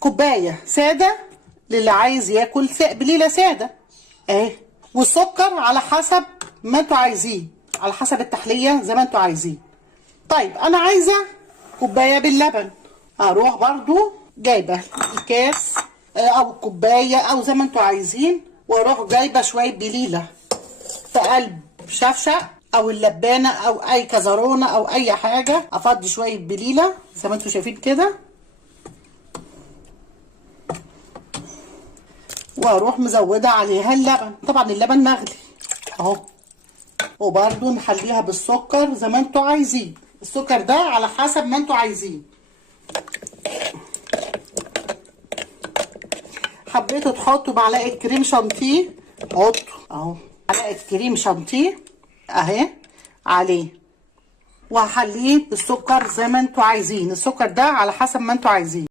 كوبايه ساده للي عايز ياكل بليله ساده اهي، والسكر على حسب ما انتوا عايزين، على حسب التحليه زي ما انتوا عايزين. طيب انا عايزه كوبايه باللبن، اروح برضو جايبه الكاس او الكوبايه او زي ما انتوا عايزين، واروح جايبه شويه بليله في قلب شفشق او اللبانه او اي كزرونه او اي حاجه، افضي شويه بليله زي ما انتوا شايفين كده، واروح مزوده عليها اللبن. طبعا اللبن مغلي اهو، وبرده نحليها بالسكر زي ما انتوا عايزين، السكر ده على حسب ما انتوا عايزين. حبيتوا تحطوا معلقه كريم شانتيه حطوا اهو، معلقه كريم شانتيه اهي عليه، وهحليه بالسكر زي ما انتوا عايزين، السكر ده على حسب ما انتوا عايزين.